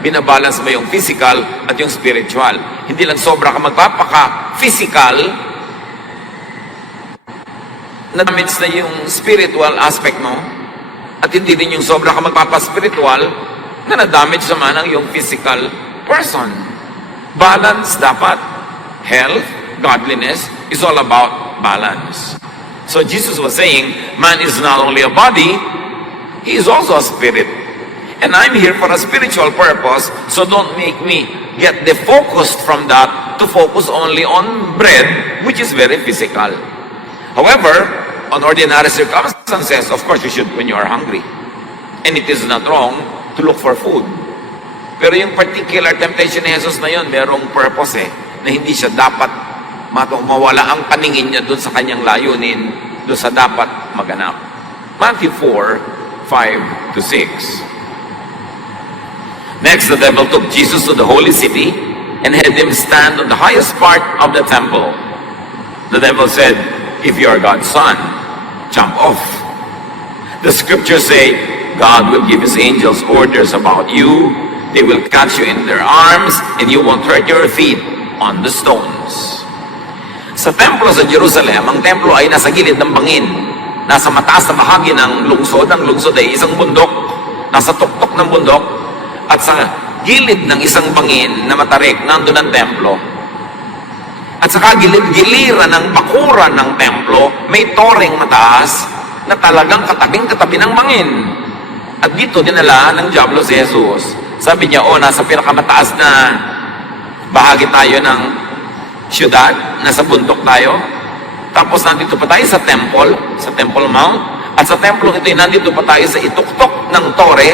binabalance mo yung physical at yung spiritual. Hindi lang sobra ka magpapaka-physical, na-damage na yung spiritual aspect mo, at hindi din yung sobra ka magpapa-spiritual, na na-damage naman ang yung physical person. Balance dapat. Health, godliness, is all about balance. So Jesus was saying, man is not only a body, he is also a spirit. And I'm here for a spiritual purpose, so don't make me get defocused from that to focus only on bread, which is very physical. However, on ordinary circumstances, of course, you should when you are hungry. And it is not wrong to look for food. Pero yung particular temptation ni Jesus na yun, merong purpose na hindi siya dapat mawala ang paningin niya doon sa kanyang layunin, doon sa dapat maganap. Matthew 4:5 to 6. Next, the devil took Jesus to the holy city and had him stand on the highest part of the temple. The devil said, "If you are God's son, jump off. The scriptures say, God will give his angels orders about you. They will catch you in their arms and you won't hurt your feet on the stones." Sa templo sa Jerusalem, ang templo ay nasa gilid ng bangin. Nasa mataas na bahagi ng lungsod. Ang lungsod ay isang bundok. Nasa tuktok ng bundok. At sa gilid ng isang bangin na matarik, nandun ang templo. At sa kagilid-giliran ng bakuran ng templo, may toreng mataas na talagang katabing-katabi ng bangin. At dito dinala ng diablo si Jesus. Sabi niya, nasa pinakamataas na bahagi tayo ng syudad, nasa bundok tayo. Tapos nandito pa tayo sa Temple Mount. At sa temple ito, nandito pa tayo sa ituktok ng tore.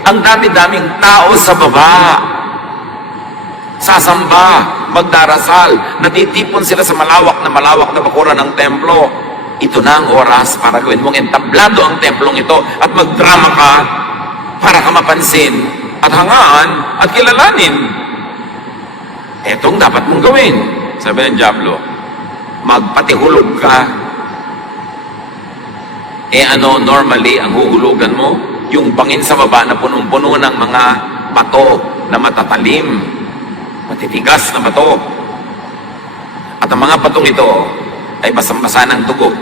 Ang dami-daming tao sa baba. Sasamba, magdarasal, natitipon sila sa malawak na bakuran ng templo. Ito na ang oras para gawin mong entablado ang templong ito at magdrama ka para ka mapansin at hangaan at kilalanin. Etong dapat mong gawin. Sabi ng diablo, magpatihulog ka. Normally, ang huhulugan mo, yung bangin sa baba na punong-puno ng mga bato na matatalim, matitigas na bato. At ang mga batong ito ay basang-basa ng dugo.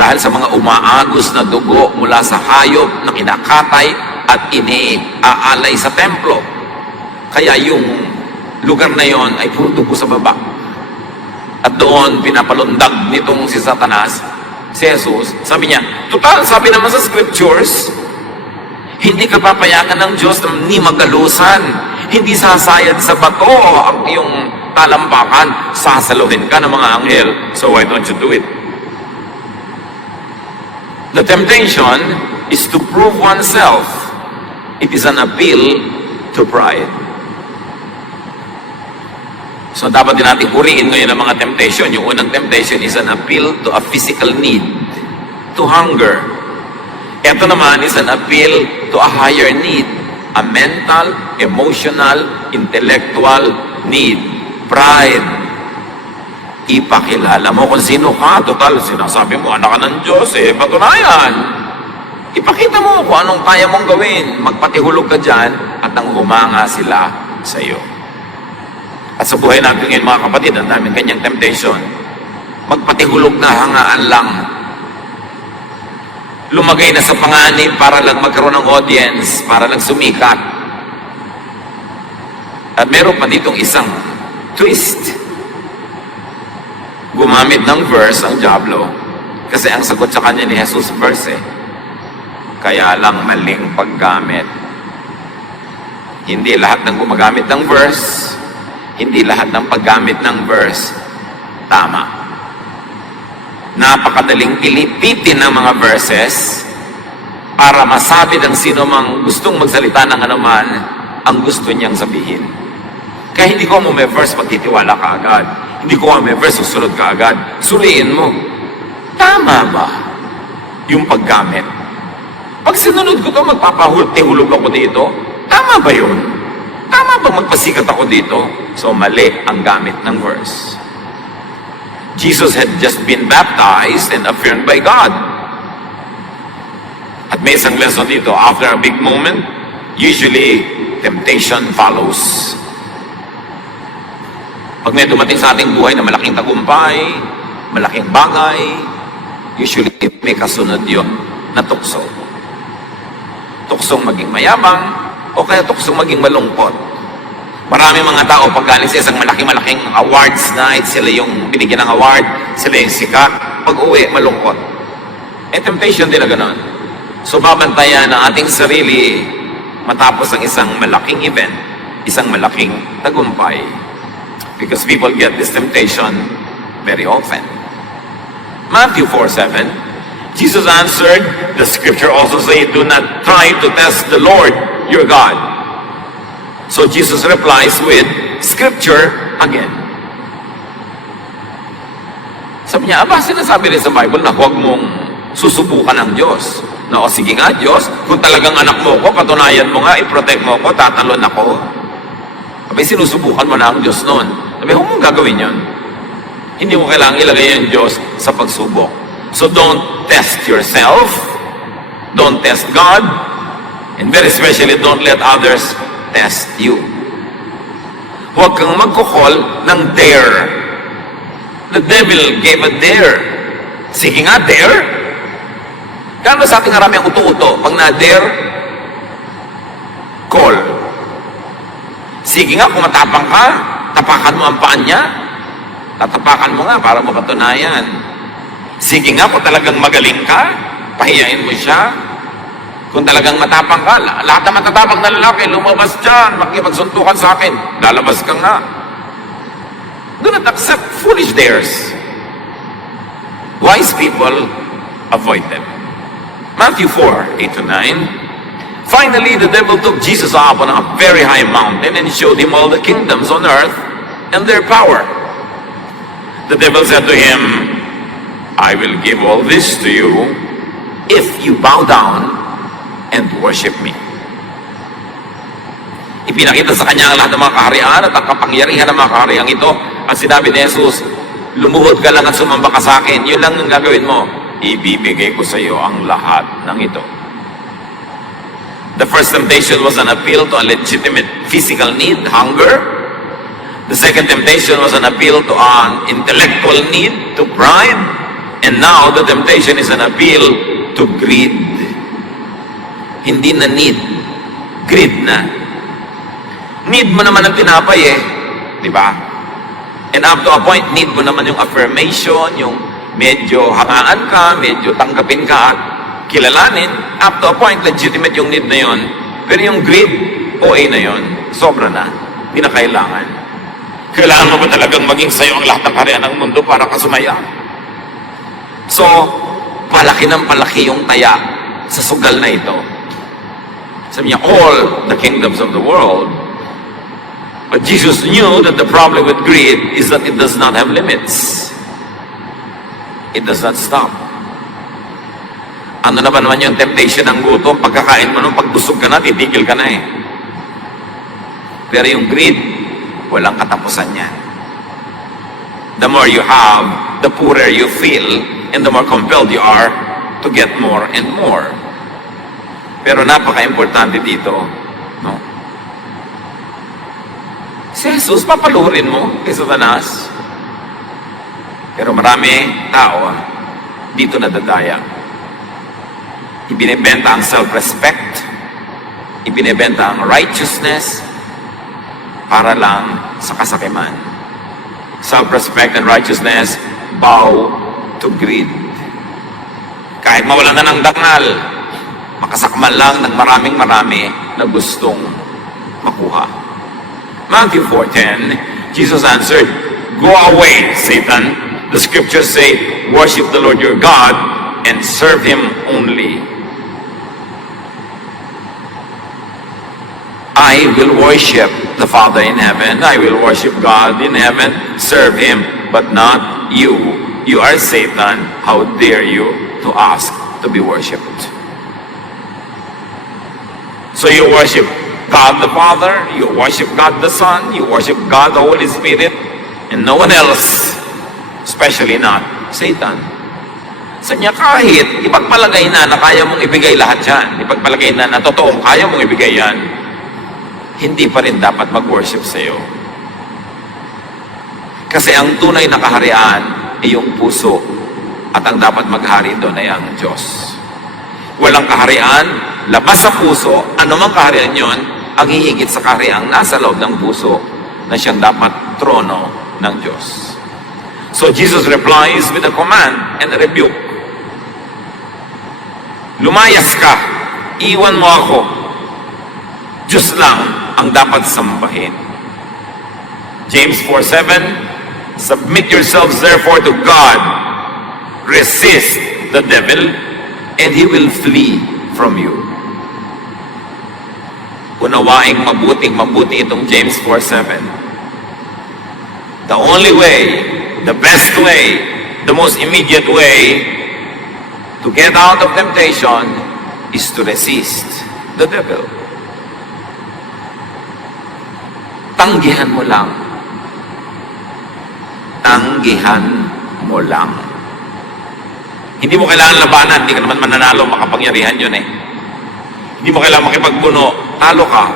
Dahil sa mga umaagos na dugo mula sa hayop na kinakatay at iniaalay sa templo. Kaya yung lugar na yon ay puro dugo sa baba. At doon pinapalundag nitong si Satanas, si Jesus. Sabi niya, total, sabi naman sa scriptures, hindi ka papayagan ng Diyos na ni magalusan. Hindi sasayad sa bato ang iyong talampakan. Sasaluhin ka ng mga anghel. So why don't you do it? The temptation is to prove oneself. It is an appeal to pride. So dapat din natin purihin ngayon ang mga temptation. Yung unang temptation is an appeal to a physical need, to hunger. Ito naman is an appeal to a higher need, a mental, emotional, intellectual need, pride. Ipakilala mo kung sino ka. Total, sinasabi mo, anak ka ng Diyos, patunayan. Ipakita mo kung anong kaya mong gawin. Magpatihulog ka dyan at nang humanga sila sa iyo. At sa buhay natin ngayon, mga kapatid, ang daming kanyang temptation. Magpatihulog na hangaan lang. Lumagay na sa panganib para lang magkaroon ng audience, para lang sumikat. At meron pa ditong isang twist. Gumamit ng verse ang diablo. Kasi ang sagot sa kanya ni Jesus, verse Kaya lang maling paggamit. Hindi lahat ng gumagamit ng verse, hindi lahat ng paggamit ng verse tama. Napakadaling pilipitin ng mga verses para masabi ng sino mang gustong magsalita ng anuman ang gusto niyang sabihin. Kaya hindi ko may verse magtitiwala ka agad. Hindi ko may verse susunod ka agad. Suriin mo. Tama ba yung paggamit? Pag sinunod ko ito, magpapahulog ako dito. Tama ba yun? Tama ba magpasikat ako dito? So mali ang gamit ng verse. Jesus had just been baptized and affirmed by God. At may isang lesson dito, after a big moment, Usually, temptation follows. Pag may dumating sa ating buhay na malaking tagumpay, malaking bagay, usually may kasunod yun na tukso. Tuksong maging mayabang, o kaya tuksong maging malungkot. Marami mga tao pag galing sa isang malaking awards night, sila yung binigyan ng award, sila yung sikat, pag uwi, malungkot. Temptation din na gano'n. So babantayan ang ating sarili matapos ang isang malaking event, isang malaking tagumpay. Because people get this temptation very often. Matthew 4:7, Jesus answered, the scripture also say, do not try to test the Lord your God. So Jesus replies with scripture again. Sabi niya, sinasabi rin sa Bible na huwag mong susubukan ng Diyos. Na, sige nga Diyos, kung talagang anak mo ko, patunayan mo nga, i-protect mo ko, tatalon ako. Sabi, sinusubukan mo na ang Diyos noon. Sabi, huwag mong gagawin yun. Hindi mo kailangang ilagay yung Diyos sa pagsubok. So don't test yourself, don't test God, and very especially don't let others test you. Huwag kang magkukol ng dare. The devil gave a dare. Sige nga, dare. Kano sa ating harami ang uto-uto? Pag na-dare, call. Sige nga, kung matapang ka, tapakan mo ang paan niya. Tatapakan mo nga para mapatunayan. Sige nga, kung talagang magaling ka, pahiyain mo siya. Kung talagang matapang ka, lahat na matatapang na lalaki, lumabas dyan, makipagsuntukan sa akin, lalabas ka nga. Do not accept foolish dares. Wise people, avoid them. Matthew 4:8-9. Finally, the devil took Jesus up on a very high mountain and showed him all the kingdoms on earth and their power. The devil said to him, I will give all this to you if you bow down and worship me. Ipinakita sa kanya ang lahat ng mga kaharian at ang kapangyarihan ng mga kaharian ito. At sinabi ni Jesus, lumuhod ka lang at sumamba ka sa akin. Yun lang ang gagawin mo. Ibibigay ko sa iyo ang lahat ng ito. The first temptation was an appeal to a legitimate physical need, hunger. The second temptation was an appeal to an intellectual need, to pride. And now the temptation is an appeal to greed. Hindi na need, greed na. Need mo naman ang tinapay di ba? And up to a point, need mo naman yung affirmation, yung medyo hangaan ka, medyo tanggapin ka, kilalanin. Up to a point, legitimate yung need na yon. Pero yung greed, OA na yon. Sobra na. Hindi na kailangan. Kailangan mo ba talagang maging sayo ang lahat ng karya ng mundo para kasumaya? So, palaki ng palaki yung taya sa sugal na ito. Sabi niya, all the kingdoms of the world. But Jesus knew that the problem with greed is that it does not have limits. It does not stop. Ano na ba naman yung temptation ng gutom? Pagkakain mo nung pagbusog ka na, titigil ka na Pero yung greed, walang katapusan yan. The more you have, the poorer you feel, and the more compelled you are to get more and more. Pero napaka-importante dito, no? Si Jesus, papalurin mo kay Satanas. Pero marami tao, dito nadadaya. Ibinebenta ang self-respect, ibinebenta ang righteousness, para lang sa kasakiman. Self-respect and righteousness bow to greed. Kahit mawala na ng dangal, makasakmal lang ng marami na gustong makuha. Matthew 4:10, Jesus answered, Go away, Satan. The scriptures say, worship the Lord your God and serve Him only. I will worship the Father in heaven. I will worship God in heaven, serve Him, but not you. You are Satan. How dare you to ask to be worshipped? So you worship God the Father, you worship God the Son, you worship God the Holy Spirit, and no one else, especially not Satan. Sa niya kahit ipagpalagay na kaya mong ibigay lahat yan, ipagpalagay na totoong kaya mong ibigay yan, hindi pa rin dapat mag-worship sa iyo. Kasi ang tunay na kaharian ay yung puso at ang dapat maghari doon ay ang Diyos. Walang kaharian, labas sa puso, anumang kaharian yon, ang hihigit sa kahariang nasa loob ng puso na siyang dapat trono ng Diyos. So Jesus replies with a command and a rebuke. Lumayas ka, iwan mo ako. Diyos lang ang dapat sambahin. James 4:7, submit yourselves therefore to God, resist the devil, and he will flee from you. Unawaing mabuti itong James 4:7. The only way, the best way, the most immediate way to get out of temptation is to resist the devil. Tanggihan mo lang. Tanggihan mo lang. Hindi mo kailangan labanan, hindi ka naman mananalo, makapangyarihan yun eh. Hindi mo kailangan makipagpuno, talo ka.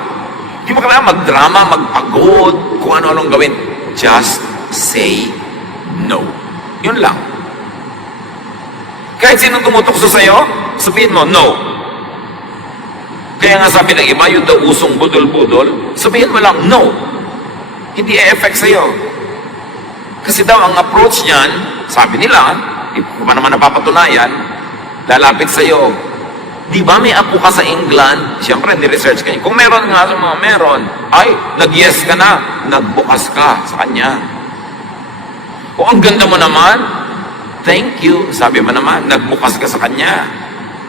Hindi mo kailangan magdrama, magpagod, kung ano-anong gawin. Just say no. Yun lang. Kahit sinong tumutukso sa'yo, sabihin mo, no. Kaya nga sabi ng iba, yung daw usong budol-budol, sabihin mo lang, no. Hindi e-effect sa'yo. Kasi daw, ang approach niyan, sabi nila, kung pa naman napapatunayan, lalapit sa'yo. Di ba may apo ka sa England? Siyempre, ni-research ka niya. Kung meron nga sa mga meron, ay, nag-yes ka na, nagbukas ka sa kanya. O, ang ganda mo naman, thank you, sabi mo naman, nagbukas ka sa kanya.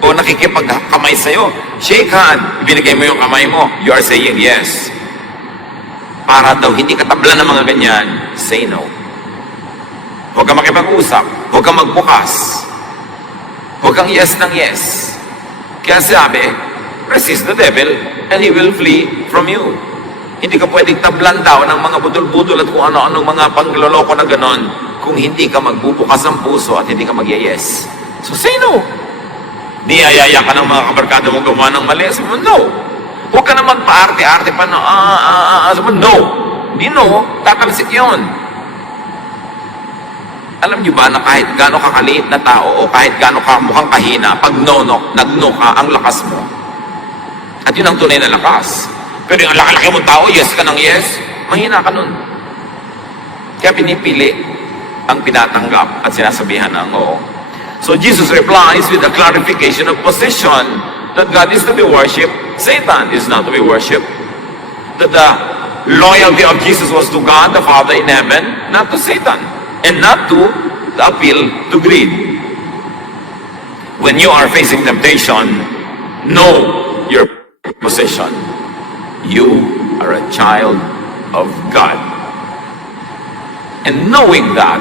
O, nakikipagkamay sa'yo, shake hand, ibinigay mo yung kamay mo, you are saying yes. Para daw, hindi ka tabla ng mga ganyan, say no. Huwag kang makipag-usap, huwag kang magbukas, huwag kang yes ng yes. Kaya sabi, resist the devil and he will flee from you. Hindi ka pwedeng tablan daw ng mga budol-budol at kung ano-anong mga pangloloko na ganon kung hindi ka magbubukas ng puso at hindi ka mag-yes. So say no. Di ayaya ka ng mga kabarkada mo gumawa ng mali. Sabi mo, no. Huwag ka na magpa-arte-arte pa na, sabi mo, no. Hindi no, tatalsik yun. Alam niyo ba na kahit gaano kakaliit na tao o kahit gaano ka mukhang kahina, pag nag-no ka, ang lakas mo. At yun ang tunay na lakas. Pero yung laki-laki mong tao, yes ka ng yes, mahina ka nun. Kaya pinipili ang pinatanggap at sinasabihan ng oo. So Jesus replies with a clarification of position that God is to be worshipped, Satan is not to be worshipped. That the loyalty of Jesus was to God, the Father in heaven, not to Satan. And not to appeal to greed. When you are facing temptation, know your position. You are a child of God. And knowing that,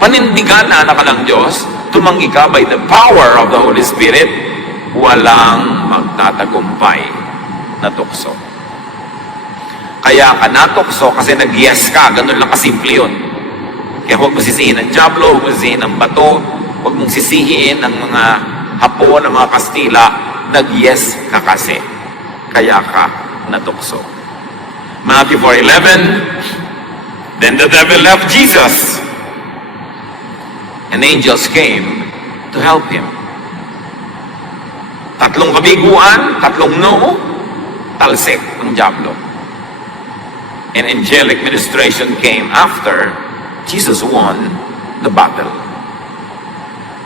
panindigan na anak ka ng Diyos, tumanggi ka by the power of the Holy Spirit, walang magtatagumpay na tukso. Kaya ka natukso kasi nag-yes ka, ganun lang kasimple yun. Kaya huwag mo sisihin ng Diablo, huwag mo sisihin ng bato, huwag mong sisihin ng mga Hapon, ng mga Kastila, nag-yes ka kasi. Kaya ka natukso. Matthew 4:11, then the devil left Jesus, and angels came to help him. Tatlong kabiguan, tatlong no, talsik ng Diablo. An angelic ministration came after Jesus won the battle.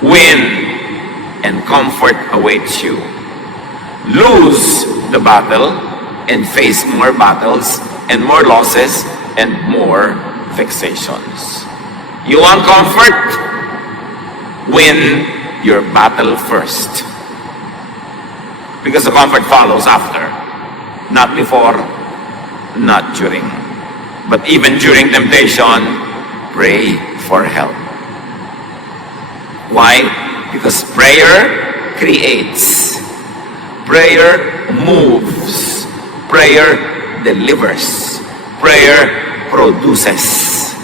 Win and comfort awaits you. Lose the battle and face more battles and more losses and more vexations. You want comfort? Win your battle first. Because the comfort follows after. Not before, not during. But even during temptation, pray for help. Why? Because prayer creates. Prayer moves. Prayer delivers. Prayer produces.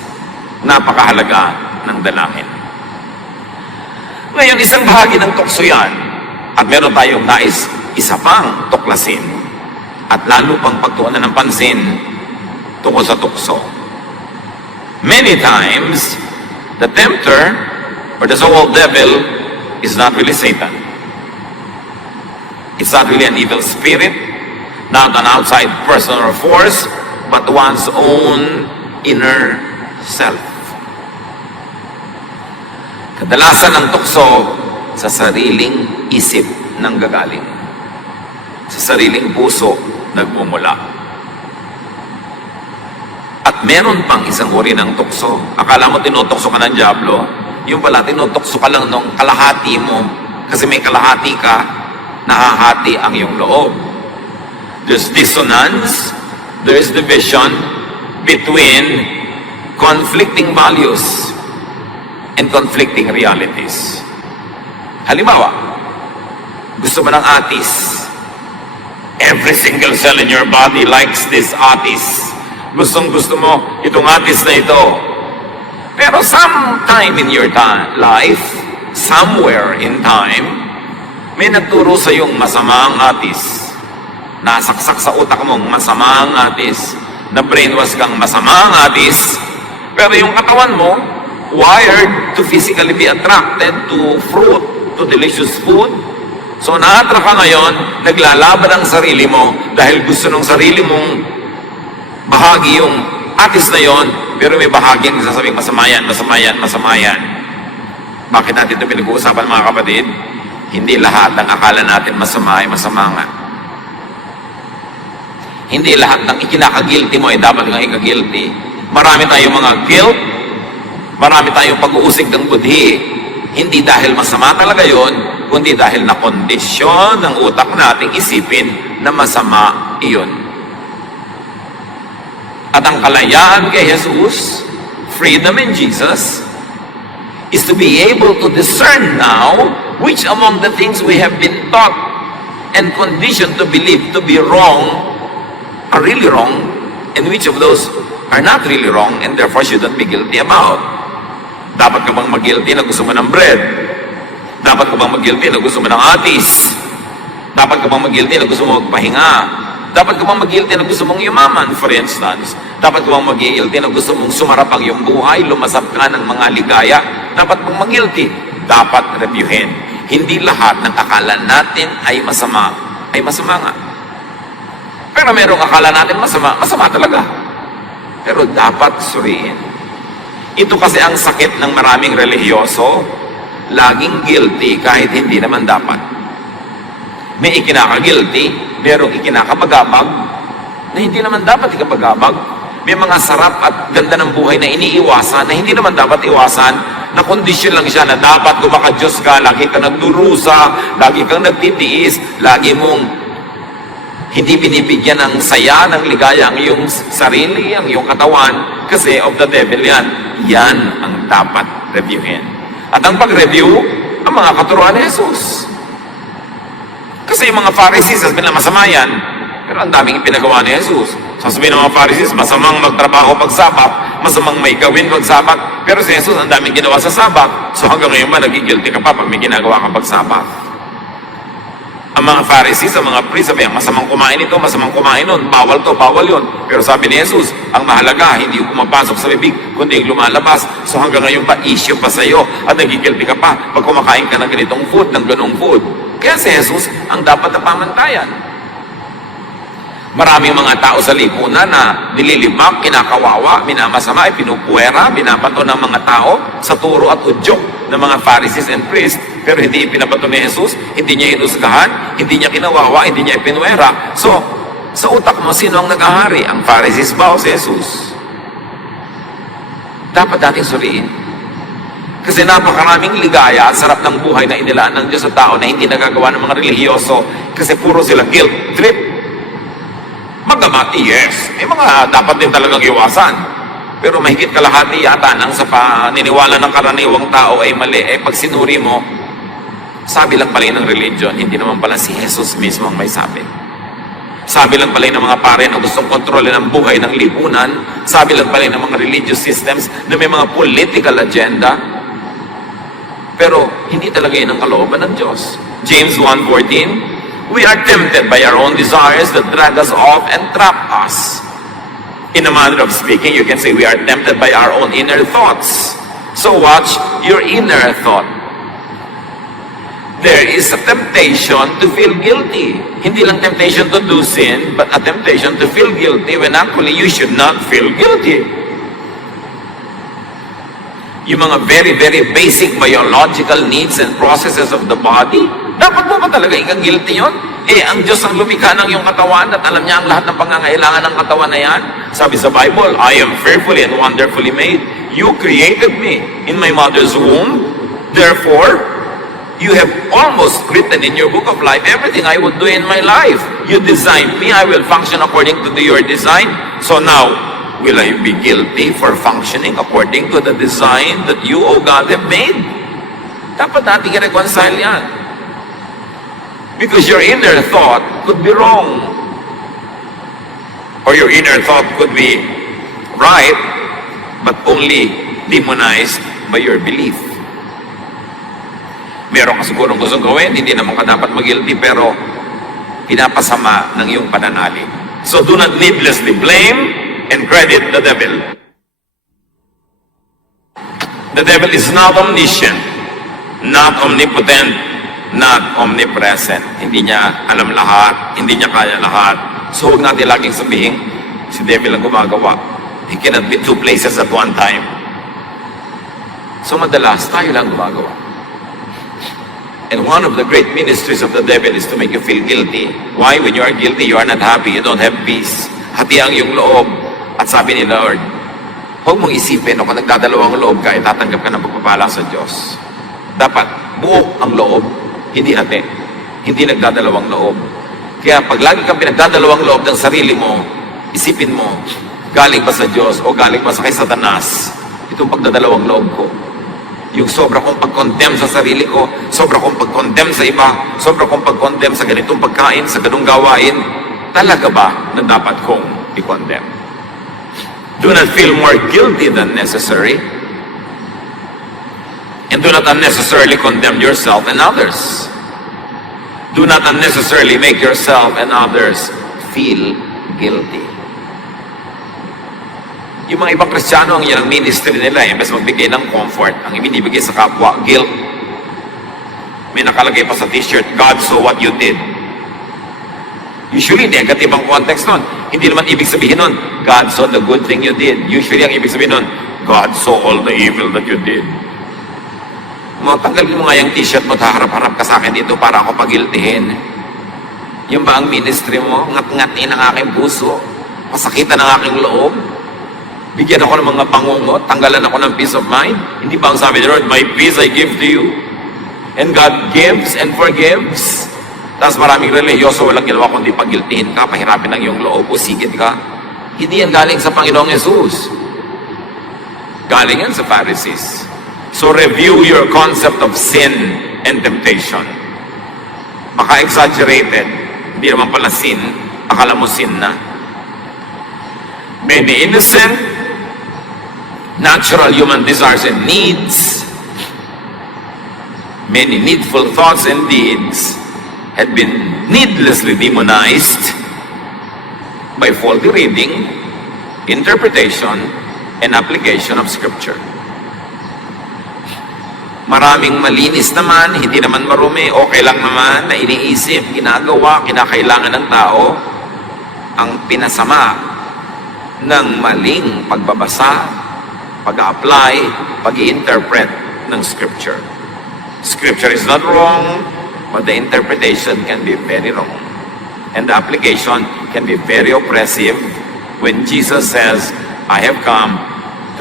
Napakahalaga ng dalangin. Ngayon, isang bahagi ng tukso yan. At meron tayong nais isa pang tuklasin at lalo pang pagtuunan ng pansin tungkol sa tukso. Many times, the tempter or the so-called devil is not really Satan. It's not really an evil spirit, not an outside person or force, but one's own inner self. Kadalasan ang tukso sa sariling isip nanggagaling. Sa sariling puso nagmumula. At meron pang isang uri ng tukso. Akala mo tinutokso ka ng dyablo, yung pala tinutokso ka lang ng kalahati mo kasi may kalahati ka, nahahati ang iyong loob. There's dissonance, there's division between conflicting values and conflicting realities. Halimbawa, gusto mo ng atis. Every single cell in your body likes this atis. Gustong-gusto mo itong atis na ito. Pero sometime in your life, somewhere in time, may nagturo sa iyong masamang atis. Nasaksak sa utak mong masamang atis. Na-brainwash kang masamang atis. Pero yung katawan mo, wired to physically be attracted to fruit, to delicious food. So na-attract ka ngayon, naglalaban ang sarili mo dahil gusto ng sarili mong bahagi yung atis na yon, pero may bahagi ang sasabing masamayan. Bakit natin ito pinag-uusapan mga kapatid? Hindi lahat ng akala natin masama ay masama nga. Hindi lahat ng ikinaka-guilty mo ay dapat kang ika-guilty. Marami tayong mga guilt, marami tayong pag-uusig ng budhi. Hindi dahil masama talaga yon, kundi dahil na kondisyon ng utak nating isipin na masama iyon. At ang kalayaan kay Jesus, freedom in Jesus, is to be able to discern now which among the things we have been taught and conditioned to believe to be wrong are really wrong, and which of those are not really wrong and therefore shouldn't be guilty about. Dapat ka bang mag-guilty na gusto mo ng bread? Dapat ka bang mag-guilty na gusto mo ng atis? Dapat ka bang mag-guilty na gusto mo magpahinga? Dapat ka bang mag-guilty na gusto mong yumaman, for instance? Dapat ka bang mag-guilty na gusto mong sumarap ang iyong buhay, lumasap ka ng mga ligaya? Dapat bang mag-guilty? Dapat reviewin. Hindi lahat ng akala natin ay masama nga. Pero merong akala natin masama talaga. Pero dapat suriin. Ito kasi ang sakit ng maraming relihiyoso, laging guilty kahit hindi naman dapat. May ikinaka-guilty, merong ikinakabagabag na hindi naman dapat ikabagabag. May mga sarap at ganda ng buhay na iniiwasan na hindi naman dapat iwasan, na kondisyon lang siya na dapat kung maka-Diyos ka, lagi kang nagdurusa, lagi kang nagtitiis, lagi mong hindi binibigyan ng saya, ng ligaya ang iyong sarili, ang iyong katawan, kasi of the devil yan. Yan ang dapat reviewin. At ang pag-review, ang mga katuruan ni Jesus. Kasi yung mga Pharisees, sasabihin na masama yan, pero ang daming pinagawa ni Jesus. Sasabihin ng mga Pharisees, masamang magtrabaho pag-Sabat, masamang may gawin pag-Sabat, pero si Jesus, ang daming ginawa sa Sabat. So hanggang ngayon ba, nagigilty ka pa pag may ginagawa ka pag-Sabat? Ang mga Pharisees, ang mga priests, sabi, masamang kumain ito, masamang kumain nun, bawal to, bawal yun. Pero sabi ni Jesus, ang mahalaga, hindi yung pumapasok sa bibig, kundi yung lumalabas. So hanggang ngayon pa, issue pa sa'yo, at nagigilty ka pa pag kumakain ka ng ganitong food, ng ganong food. Kaya si Jesus, ang dapat na pamantayan. Maraming mga tao sa lipunan na nililimak, kinakawawa, minamasama, pinupuwera, binabato ng mga tao sa turo at udyok ng mga Pharisees and priests, pero hindi ipinabato ni Jesus, hindi niya inusgahan, hindi niya kinawawa, hindi niya ipinwera. So, sa utak mo, sino ang nag-ahari? Ang Pharisees ba o si Jesus? Dapat natin suriin. Kasi napakaraming ligaya at sarap ng buhay na inilaan ng Diyos sa tao na hindi nagagawa ng mga relihiyoso kasi puro sila guilt trip. Magamati, yes. May mga dapat din talagang iwasan. Pero mahigit kalahati yata nang sa paniniwala ng karaniwang tao ay mali. Pag sinuri mo, sabi lang pala ng religion, hindi naman pala si Jesus mismo ang may sabi. Sabi lang pala ng mga pare na gustong kontrolin ang buhay ng lipunan. Sabi lang pala ng mga religious systems na may mga political agenda. Pero hindi talaga yun ang kalooban ng Diyos. James 1:14, we are tempted by our own desires that drag us off and trap us. In a manner of speaking, you can say we are tempted by our own inner thoughts. So watch your inner thought. There is a temptation to feel guilty. Hindi lang temptation to do sin, but a temptation to feel guilty when actually you should not feel guilty. Yung mga very, very basic biological needs and processes of the body, dapat mo ba talaga ikang guilty yun? Ang Diyos ang lumikha ng iyong katawan at alam niya ang lahat ng pangangailangan ng katawan na yan. Sabi sa Bible, I am fearfully and wonderfully made. You created me in my mother's womb. Therefore, you have almost written in your book of life everything I would do in my life. You designed me, I will function according to your design. So now, will I be guilty for functioning according to the design that you, O God, have made? Dapat natin i-reconcile yan. Because your inner thought could be wrong. Or your inner thought could be right, but only demonized by your belief. Meron ka sigurong gustong gawin, hindi naman ka dapat mag-guilty, pero pinapasama ng iyong pananalig. So do not needlessly blame and credit the devil. The devil is not omniscient, not omnipotent, not omnipresent. Hindi niya alam lahat, hindi niya kaya lahat. So huwag natin laging sabihin, si devil ang gumagawa. He cannot be two places at one time. So madalas, tayo lang gumagawa. And one of the great ministries of the devil is to make you feel guilty. Why? When you are guilty, you are not happy, you don't have peace. Hati ang iyong loob. At sabi ni Lord, huwag mong isipin, kung nagdadalawang loob ka, tatanggap ka ng pagpapala sa Diyos. Dapat buo ang loob, hindi hati. Hindi nagdadalawang loob. Kaya pag lagi kang pinagdadalawang loob ng sarili mo, isipin mo, galing ba sa Diyos o galing ba sa kay Satanas itong pagdadalawang loob ko? Yung sobra kong pag-condemn sa sarili ko, sobra kong pag-condemn sa iba, sobra kong pag-condemn sa ganitong pagkain, sa ganung gawain, talaga ba na dapat kong i-condemn? Do not feel more guilty than necessary. And do not unnecessarily condemn yourself and others. Do not unnecessarily make yourself and others feel guilty. Yung mga ibang Kristiyano, ang yan ang ministry nila, imbes magbigay ng comfort, ang ibinibigay sa kapwa, guilt. May nakalagay pa sa t-shirt, God saw what you did. Usually, negative ang context nun. Hindi naman ibig sabihin nun, God saw the good thing you did. Usually, ang ibig sabihin nun, God saw all the evil that you did. Tanggalin mo nga yung t-shirt mo, harap-harap ka sa akin dito para ako pagiltihin. Yung ba ang ministry mo? Ngat-ngatin ang aking puso. Pasakitan ang aking loob. Bigyan ako ng mga pangungot, tanggalan ako ng peace of mind. Hindi ba ang sabi ni Lord, my peace I give to you. And God gives and forgives. Tapos maraming religyoso, walang ginawa kundi pagiltihin ka, pahirapin ang iyong loob, usigit ka. Hindi yan galing sa Panginoong Jesus. Galing yan sa Pharisees. So review your concept of sin and temptation. Baka exaggerated. Hindi naman pala sin. Akala mo sin na. Many innocent, natural human desires and needs, many needful thoughts and deeds had been needlessly demonized by faulty reading, interpretation, and application of Scripture. Maraming malinis naman, hindi naman marumi, okay lang naman, na iniisip, ginagawa, kinakailangan ng tao, ang pinasama ng maling pagbabasa, pag-apply, pag-i-interpret ng Scripture. Scripture is not wrong, but the interpretation can be very wrong. And the application can be very oppressive when Jesus says, I have come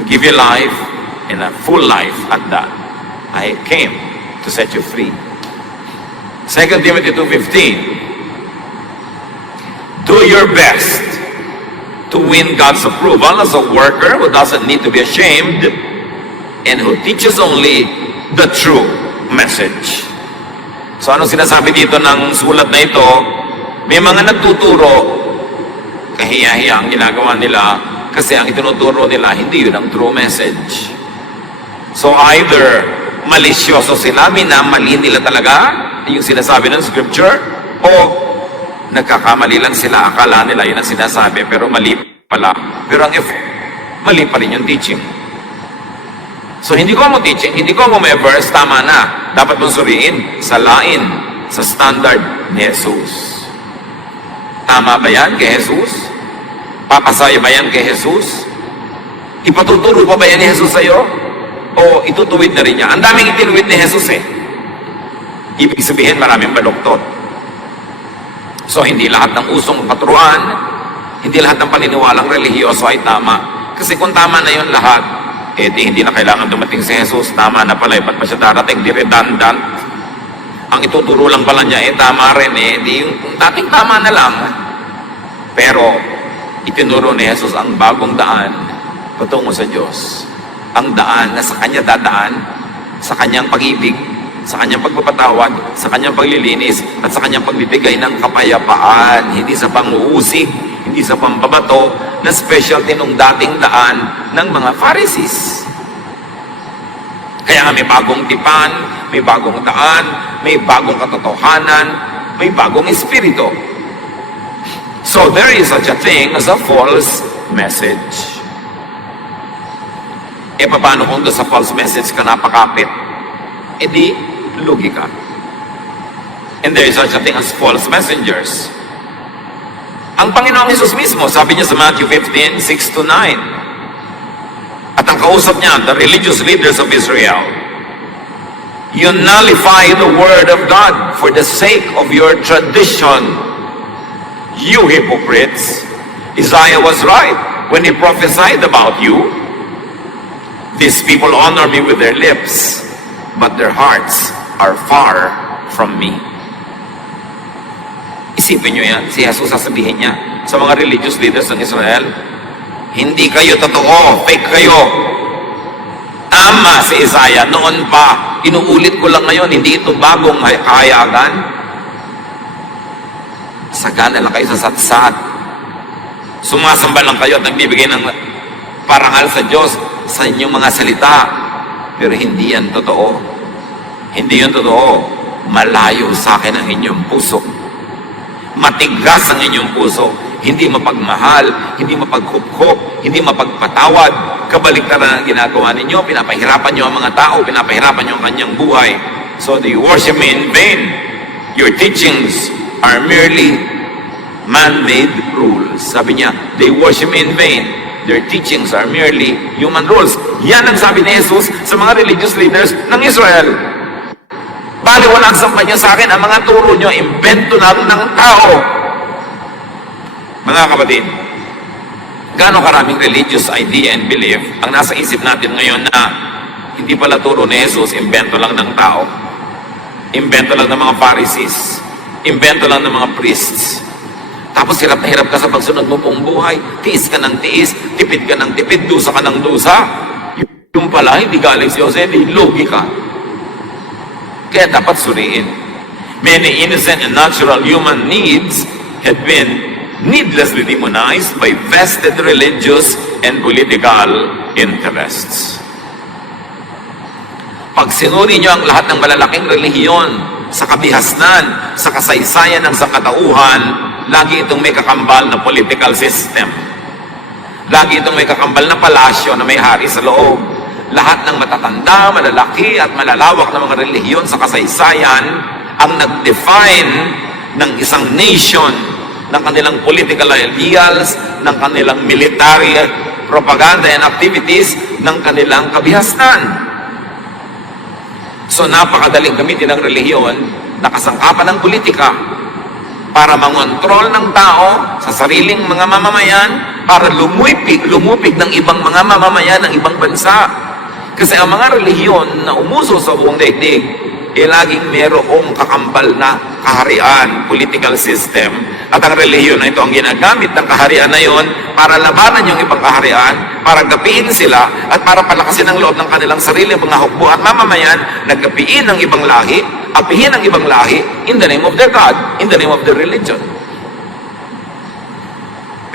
to give you life and a full life at that. I came to set you free. 2 Timothy 2:15. Do your best to win God's approval as a worker who doesn't need to be ashamed and who teaches only the true message. So anong sinasabi dito ng sulat na ito? May mga nagtuturo, kahiya-hiya ang ginagawa nila kasi ang itinuturo nila, hindi yun ang true message. So either malisyoso sila, minamali nila talaga yung sinasabi ng scripture, o nagkakamali lang sila, akala nila yun ang sinasabi, pero mali pala. Pero ang mali pa rin yung teaching. So hindi ko mo teaching, hindi ko mo may verse, tama na. Dapat mong suriin, salain sa standard ni Jesus. Tama ba yan kay Jesus? Papasaya ba yan kay Jesus? Ipatuturo pa ba yan ni Jesus sa'yo? O itutuwid na rin niya? Ang daming itinuwid ni Jesus eh. Ibig sabihin, maraming baluktot. So, hindi lahat ng usong paturuan, hindi lahat ng paniniwalang relihiyoso ay tama. Kasi kung tama na yun lahat, eh di hindi na kailangan dumating si Jesus. Tama na pala, ba't pa siya darating? Di redundant. Ang ituturo lang pala niya, eh tama rin eh. Di yung dating tama na lang. Pero, itinuro ni Jesus ang bagong daan patungo sa Diyos. Ang daan na sa Kanya dadaan, sa Kanyang pag-ibig, sa Kanyang pagpapatawad, sa Kanyang paglilinis, at sa Kanyang pagbibigay ng kapayapaan, hindi sa panguusig, hindi sa pambabato, na specialty nung dating daan ng mga Pharisees. Kaya nga may bagong tipan, may bagong daan, may bagong katotohanan, may bagong espiritu. So there is such a thing as a false message. E paano kung doon sa false message ka napakapit? E di, lugi ka. And there is such a thing as false messengers. Ang Panginoong Jesus mismo, sabi niya sa Matthew 15, 6 to 9. At ang kausap niya, the religious leaders of Israel, you nullify the word of God for the sake of your tradition. You hypocrites, Isaiah was right when he prophesied about you. These people honor me with their lips, but their hearts are far from me. Isipin nyo yan, si Jesus sasabihin niya sa mga religious leaders ng Israel, hindi kayo totoo, fake kayo. Tama si Isaiah, noon pa, inuulit ko lang ngayon, hindi ito bagong kahayagan. Sagana lang kayo sa satsat. Sumasamba lang kayo at nagbibigay ng parangal sa Diyos sa inyong mga salita. Pero hindi yan totoo. Hindi yan totoo. Malayo sa akin ang inyong puso. Matigas ang inyong puso. Hindi mapagmahal, hindi mapagkupkop, hindi mapagpatawad. Kabaliktaran ang ginagawa ninyo. Pinapahirapan nyo ang mga tao, pinapahirapan nyo ang kanyang buhay. So they worship me in vain. Your teachings are merely man-made rules. Sabi niya, they worship me in vain. Their teachings are merely human rules. Yan ang sabi ni Jesus sa mga religious leaders ng Israel. Baliwalang sampay niya sa akin, ang mga turo niyo, invento lang ng tao. Mga kapatid, gaano karaming religious idea and belief ang nasa isip natin ngayon na hindi pala turo ni Jesus, invento lang ng tao. Invento lang ng mga Pharisees. Invento lang ng mga priests. Tapos hirap na hirap ka sa pagsunod mo pong buhay. Tiis ka ng tiis, tipid ka ng tipid, dusa ka ng dusa. Yung pala, hindi galing si Jose, hindi logi ka. Kaya dapat suriin. Many innocent and natural human needs had been needlessly demonized by vested religious and political interests. Pag sinuri niyo ang lahat ng malalaking relihiyon sa kabihasnan, sa kasaysayan ng sangkatauhan, lagi itong may kakambal na political system. Lagi itong may kakambal na palasyo na may hari sa loob. Lahat ng matatanda, malalaki at malalawak na mga relihiyon sa kasaysayan ang nag-define ng isang nation, ng kanilang political ideals, ng kanilang military propaganda and activities, ng kanilang kabihasnan. So napakadaling gamitin ng relihiyon na kasangkapan ng politika para mangontrol ng tao sa sariling mga mamamayan, para lumupig ng ibang mga mamamayan ng ibang bansa. Kasi ang mga relihiyon na umuso sa buong daigdig, laging merong kakambal na kaharian, political system. At ang relihiyon na ito ang ginagamit ng kaharian na yon para labanan yung ibang kaharian, para gapiin sila, at para palakasin ang loob ng kanilang sarili mga hukbo at mamamayan, naggapiin ng ibang lahi, apihin ang ibang lahi in the name of their God, in the name of their religion.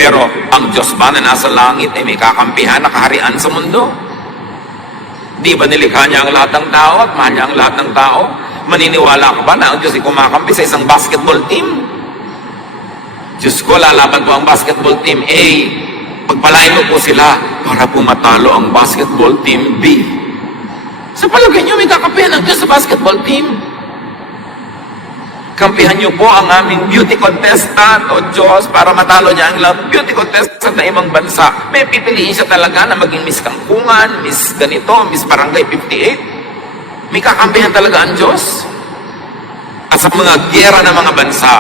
Pero ang Diyos ba na nasa langit ay may kakampihan na kaharian sa mundo? Di ba nilikha niya ang lahat ng tao at mahal niya ang lahat ng tao? Maniniwala ka ba na ang Diyos ay kumakampi sa isang basketball team? Diyos ko, lalaban po ang basketball team A. Pagpalain mo po sila para po matalo ang basketball team B. Sa palagay niyo, may kakampihan ng Diyos sa basketball team. Kampihan niyo po ang aming beauty contestant o Diyos para matalo niya ang beauty contestant na ibang bansa. May pipiliin siya talaga na maging Miss Kangkungan, Miss ganito, Miss Barangay 58. May kakampihan talaga ang Diyos. At sa mga giyera ng mga bansa,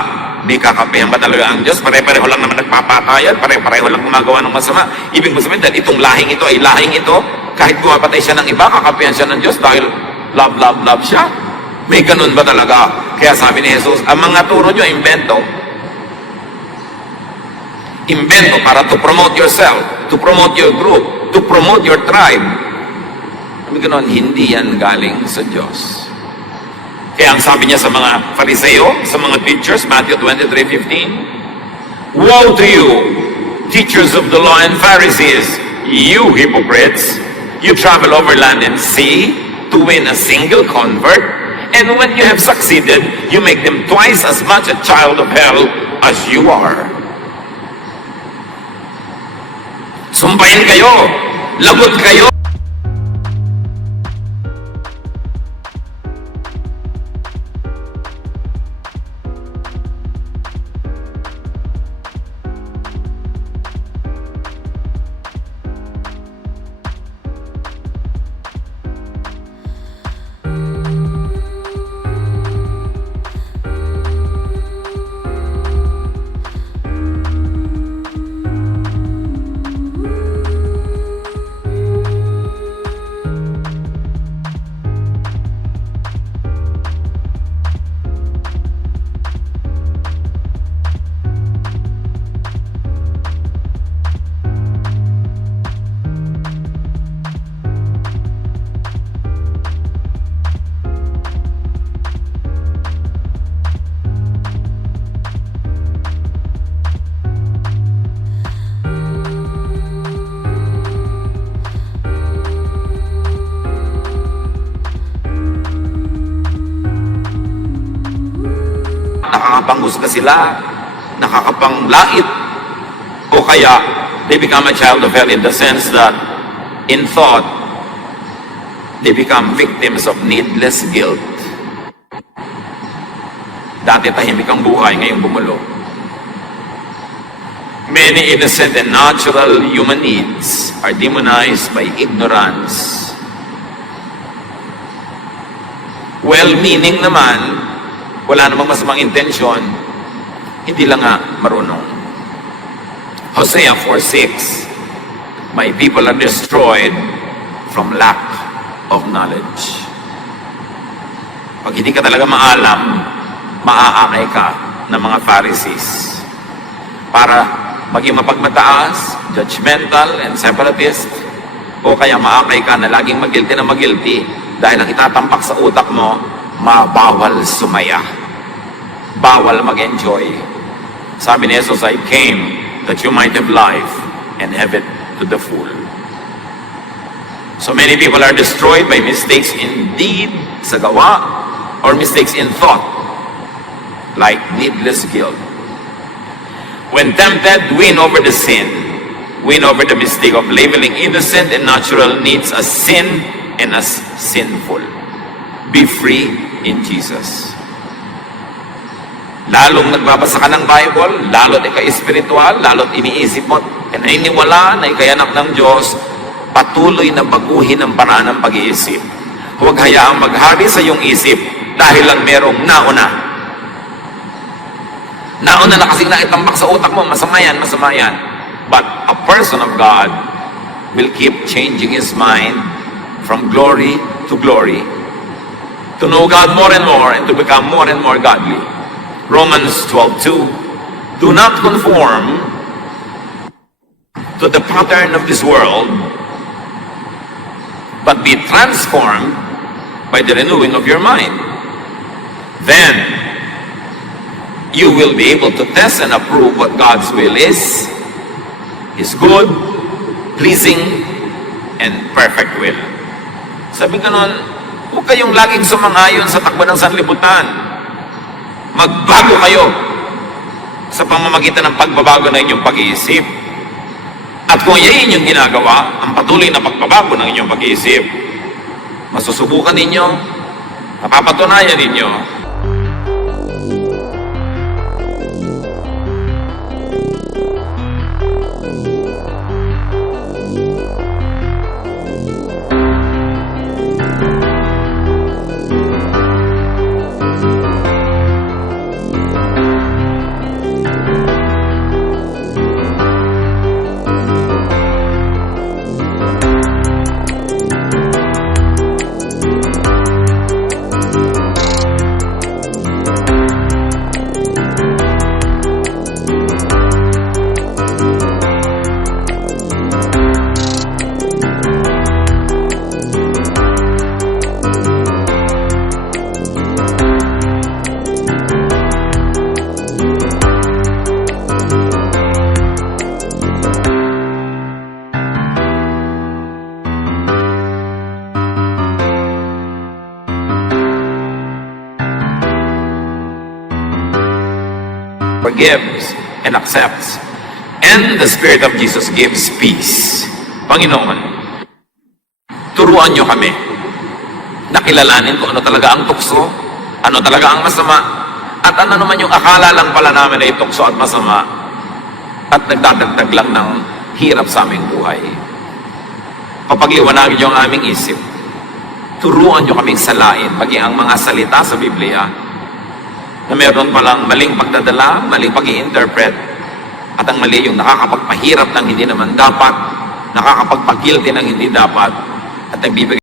may kakampihan ba talaga ang Diyos? Pare-pareho lang naman nagpapatayan, pare-pareho lang gumagawa ng masama. Ibig sabihin, dahil itong lahing ito ay lahing ito, kahit gumapatay siya ng iba, kakampihan siya ng Diyos dahil love, love, love siya. May ganun ba talaga? Kaya sabi ni Jesus, ang mga turo nyo, invento. Invento para to promote yourself, to promote your group, to promote your tribe. Sabi ganun, hindi yan galing sa Diyos. Kaya ang sabi niya sa mga Fariseo, sa mga teachers, Matthew 23:15, woe to you, teachers of the law and Pharisees, you hypocrites! You travel over land and sea to win a single convert, and when you have succeeded, you make them twice as much a child of hell as you are. Sumpayin kayo, lagot kayo. Nakakapanghusga sila, nakakapanglait, o kaya they become a child of hell in the sense that in thought they become victims of needless guilt. Dati tahimik ang buhay, ngayong bumulo. Many innocent and natural human needs are demonized by ignorance. Well-meaning naman, wala namang masamang intensyon, hindi lang nga marunong. Hosea 4:6, my people are destroyed from lack of knowledge. Pag hindi ka talaga maalam, maaakay ka ng mga Pharisees para maging mapagmataas, judgmental, and separatist, o kaya maakay ka na laging magilty na magilty dahil ang itatampak sa utak mo, mabawal sumaya. Bawal mag-enjoy. Sabi ni Jesus, I came that you might have life and have it to the full. So many people are destroyed by mistakes in deed, sa gawa, or mistakes in thought, like needless guilt. When tempted, win over the sin. Win over the mistake of labeling innocent and natural needs as sin and as sinful. Be free in Jesus. Lalong nagbabasa ka ng Bible, lalo't ika-espiritual, lalo't iniisip mo, naniniwala na ikayanak ng Diyos, patuloy na baguhin ang paraan ng pag-iisip. Huwag hayaang maghari sa iyong isip dahil lang merong nauna. Nauna na kasing naitambak sa utak mo, masama yan, masama yan. But a person of God will keep changing his mind from glory to glory, to know God more and more and to become more and more godly. Romans 12:2, do not conform to the pattern of this world, but be transformed by the renewing of your mind. Then, you will be able to test and approve what God's will is, His good, pleasing, and perfect will. Sabi ganon, huwag kayong laging sumang-ayon sa takbo ng sanlibutan. Magbago kayo sa pamamagitan ng pagbabago ng inyong pag-iisip. At kung yayin yung ginagawa, ang patuloy na pagbabago ng inyong pag-iisip, masusubukan ninyo, mapapatunayan ninyo, forgives and accepts. And the Spirit of Jesus gives peace. Panginoon, turuan niyo kami na kilalanin kung ano talaga ang tukso, ano talaga ang masama, at ano naman yung akala lang pala namin ay tukso at masama, at nagdadagdag lang ng hirap sa aming buhay. Papagliwanagin niyo ang aming isip. Turuan niyo kaming salain, maging ang mga salita sa Biblia, na meron palang maling pagdadala, maling pag-i-interpret, at ang mali yung nakakapagpahirap ng hindi naman dapat, nakakapagpag-guilty ng hindi dapat, at nagbibigay